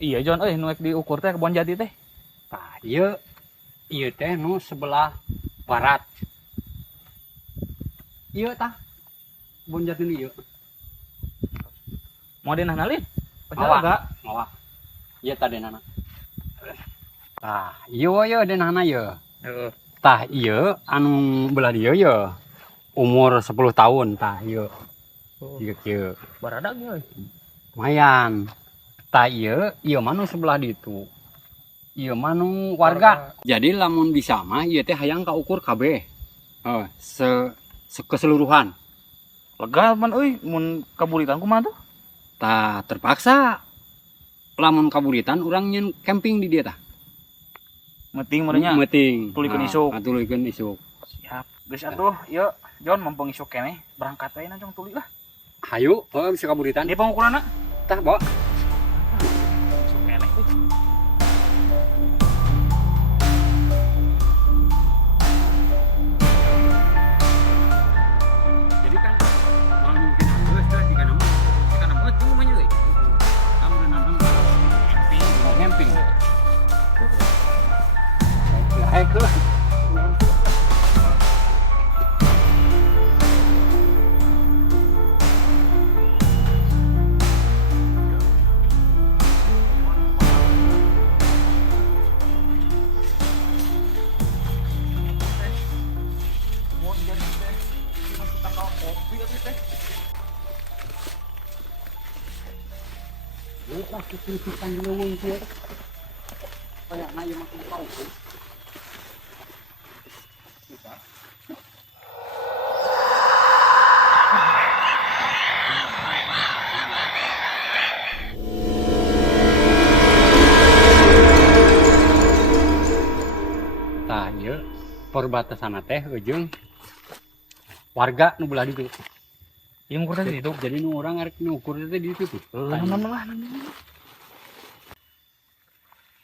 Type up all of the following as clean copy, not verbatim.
Iya John, nuek diukur teh kebon jati teh. Tah ieu teh nu sebelah barat. Ieu tah kebon jati nu ieu. Mau denah nalin? Mawa. Enggak? Mawa. Ieu tah denana. Tah, ieu denana ieu. Heeh. Tah ieu anu belah dieu ieu umur 10 tahun tah ieu. Ieu kieu. Baradag euy. Lumayan. Tah ieu mah nu sebelah ditu. Ieu mah nu warga. Jadi lamun bisa mah ieu teh hayang kaukur kabeh. Keseluruhan. Lega man euy, mun kaburitan kumaha tuh? Tah terpaksa lamun kaburitan urang nyen camping di dia tah. Meting merenya. Meting. Tulikeun isuk. Tulikeun isuk. Siap. Geus atuh, yeuh John mumpung isuk keneh, berangkat we na Jong tuli lah. Hayu, bisa kaburitan. Di pangukuranna. Tah, bawa. Isuk keneh. Jadi kan mau mungkin geus teh jika nama jika nama itu mah euy. Kamu nanam camping, mau camping. Hai ke. Lupa kita ngomong dia. Kayak naik makin tahu. Tah ieu perbatasan teh ujung warga nu belah ditu. Ieu ngukur teh di ditu. Jadi nu urang arek ngukur teh di ditu tuh. Naon lah.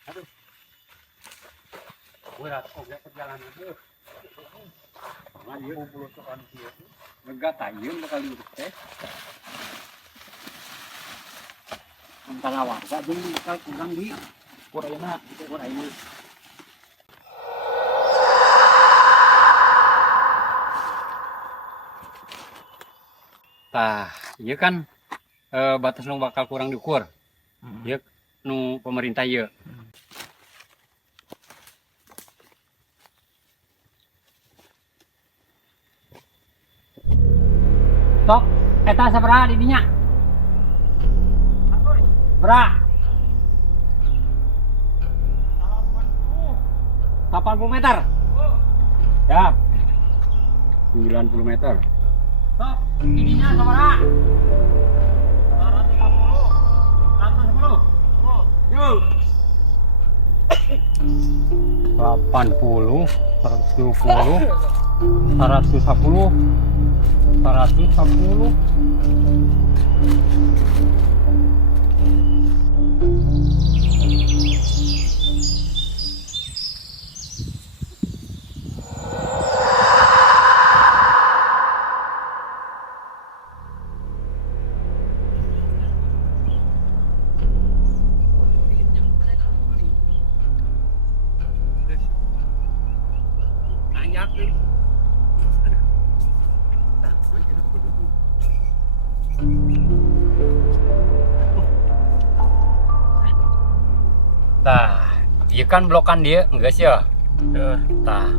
Aduh. Berat oge perjalanan teh. Lanjut puluhan kieu. Lega tah ieu bakal diurus teh. Antara warga jeung bakal kurang di Ukur ayeuna. ukur ayeuna. Tah, ieu kan batas nu bakal kurang diukur. Ieu nu pemerintah ieu. Tok, eta sabaraha di dinya? Berapa? 80 meter. Ya. 90 meter. Tok, ininya sabaraha? 110. 110. Yuk. 80, 120, 110, 110. Tah, ieu kan blokan dia enggak sih ya? Tah,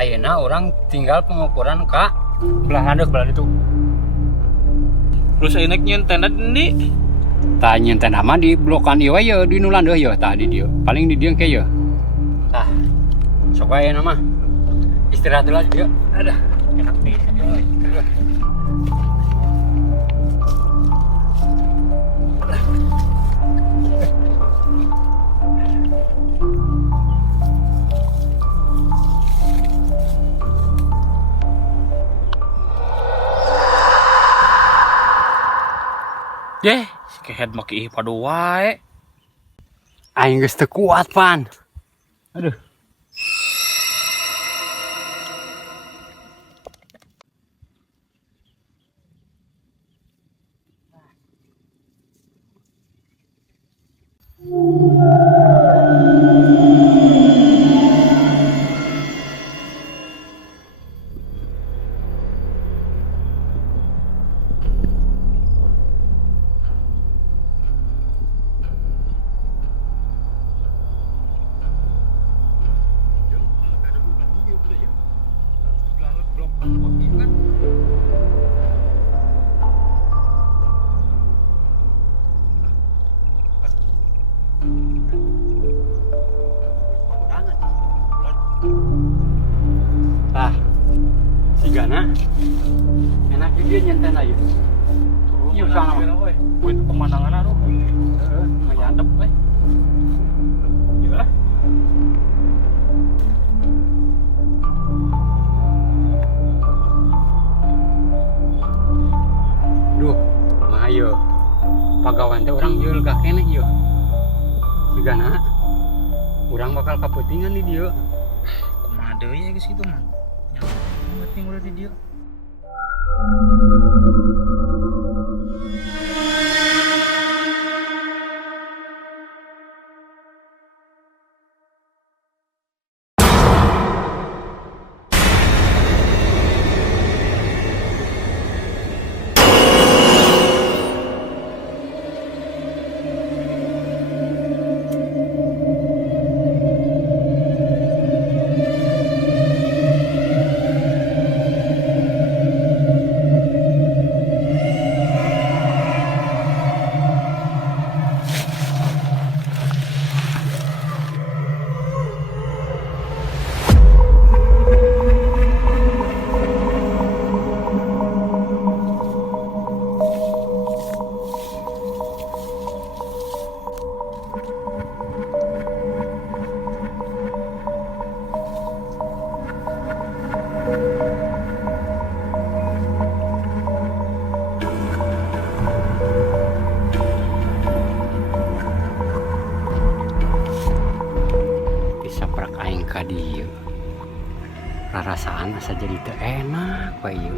ayeuna orang tinggal pengukuran ka belah handeup belah ditu. Terus inek nyeun tenda di. Tah nyeun teh mah di blokan ieu we ye di nu landeuh ye tah di dieu. Paling di dieu ke ye. Tah, sok wae ayeuna mah. Istirahat heula di dieu. Aduh, enak di sini euy. Yeh, si kehead make ih padu wae. Aing geus teu kuat, Pan. Aduh. Tah, si Gana enak dia nyantai aja. Iya sana. Wih, pemandangan aduh. Mayandep weh. Gila. Duh, mah ayo. Pagawan teh urang jual gak keneh yeuh. Si Gana urang bakal kaputingan di dieu. Kumaha deui ya geus kitu mah. Yang penting udah di dia. Disaprak aing ka dieu. Rarasaan asa jadi teu enak we ieu.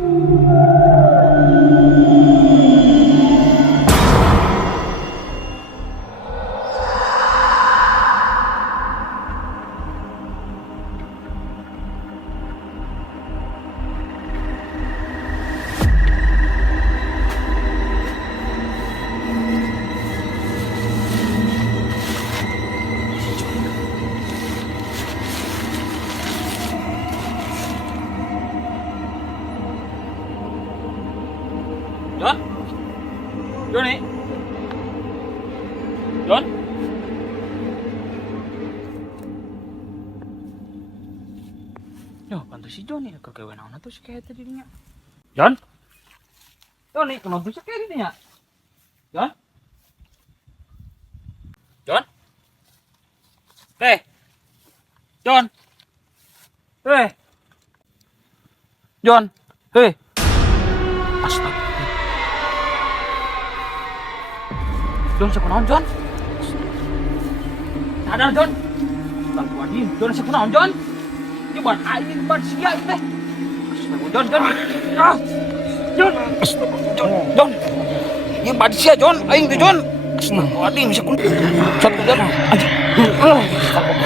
Jon? Jon nih? Jon? Yo, bantu si Jon nih kegawe naon atuh si kayak tadi nya. Jon? Jon nih kenapa bisa kayak gini ya? Jon? Jon? Jon? Jon? Astaga. Jon, siapa naon, Jon? Sadar, Jon. Astagfirullahaladzim. Jon, siapa naon, Jon? Ini ban aing, ban sia ini teh. Jon. Ah. Jon. Jon. Ini ban sia, Jon. Aing teh, Jon. Astagfirullahaladzim, siapa? Satu, Jon.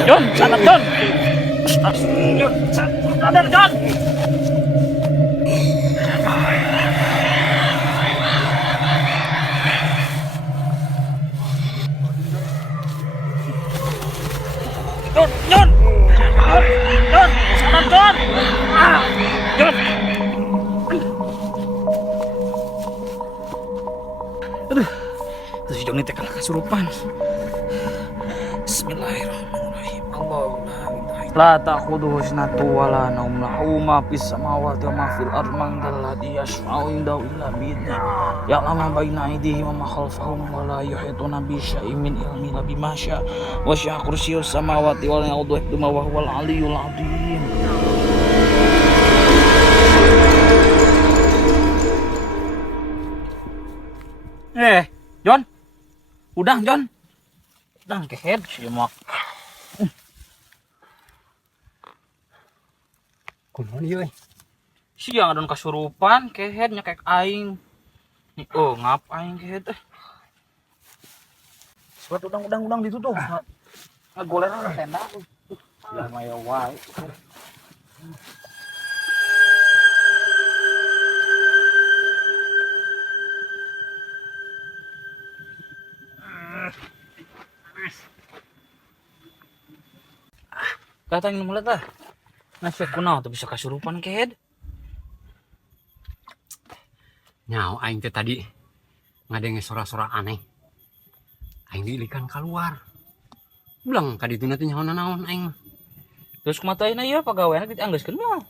Jon, sadar, Jon. Jon, sadar, Jon. Jon, sadar, Jon. Ah, Jon. Aduh, si Jon ini kalah kesurupan. Bismillahirrahmanirrahim. La ta'khudhuhu sinatun wa la naum, lahu ma fis samawati wa ma fil ardi, man dzalladzi yashfa'u indahu illa bi'idhnih, ya'lamu ma baina aydihim wa ma khalfahum, wa la yuhituna bi syai'in min ilmihi illa bima syaa', wasi'a kursiyyuhus samawati wal ardi wa huwal 'aliyyul 'azim. Jon. Udang, Jon. Udang kehead si mak. Kumaha ieu we? Siang adon kasurupan kehead nyekek aing. Nih, oh ngap aing kehead teh. Buat udang ditutup. Ngagoler na tenda. Ya maya wae. Katanya mulai tah. Nasi kunaon tuh bisa kasurupan kehead. Nyaho aing teh tadi ngadenge sora-sora aneh. Aing diilikan keluar. Ulang ka ditu teh nyaho naon aing mah. Terus kumaha ieu pagawean kita anggeuskeun moal.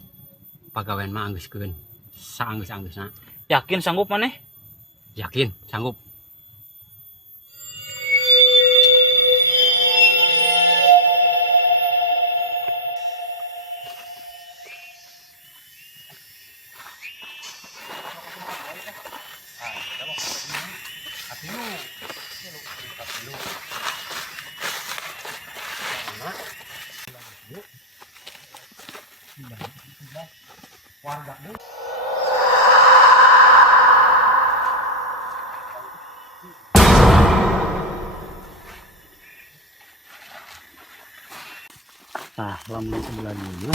Pagawean mah anggeuskeun. Saanggeus-anggeusna. Yakin sanggup maneh? Yakin sanggup. Tah, lamun sebelah dulu.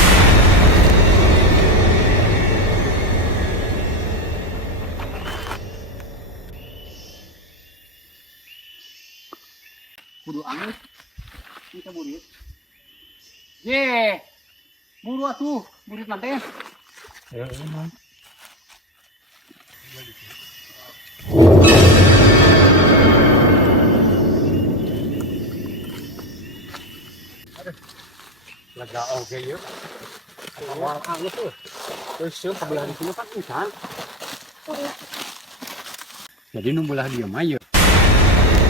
Kudu angus. Kita burit. Ye. Buru atuh, burit nanti. Ya, emang. Lega oke yuk. Awal angus tuh. Terus yuk sebelah di sini kan hutan. Jadi numbulah dia mah yuk.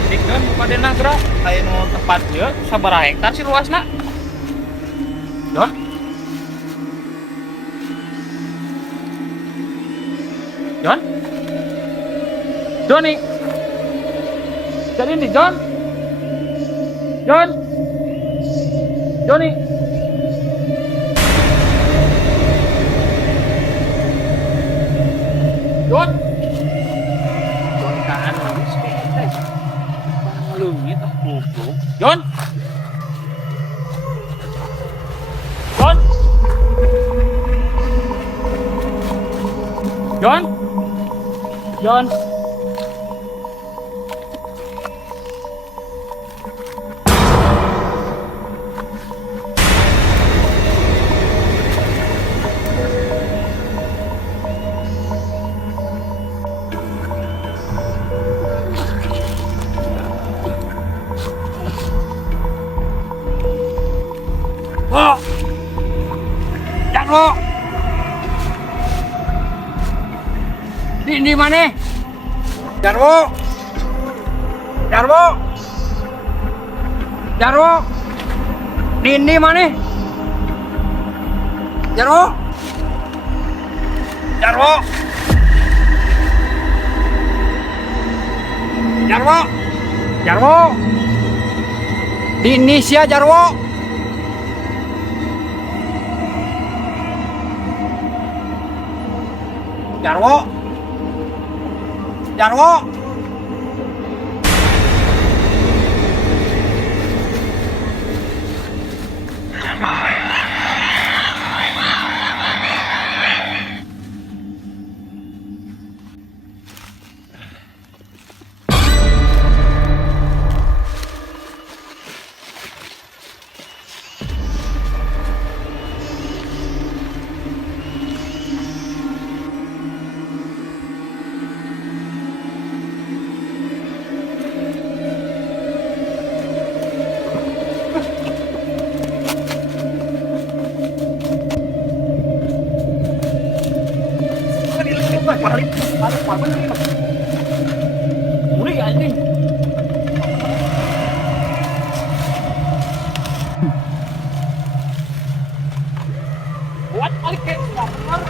Dikeun buka denah gerak. Aya nu tempat ieu sabaraha hektar sih luasna? Don. Don. Doni. Jadi ini Don. Don. Doni. Don. Don kan nangis teh. Leungit ah goblok. Don. Don. Don. Don. Oh. Jarwo. Di mana? Jarwo. Jarwo. Jarwo. Di mana? Jarwo. Jarwo. Jarwo. Jarwo. Di Indonesia Jarwo. Jarwo. Jarwo. Muri anjing. Buat balik ke kamar.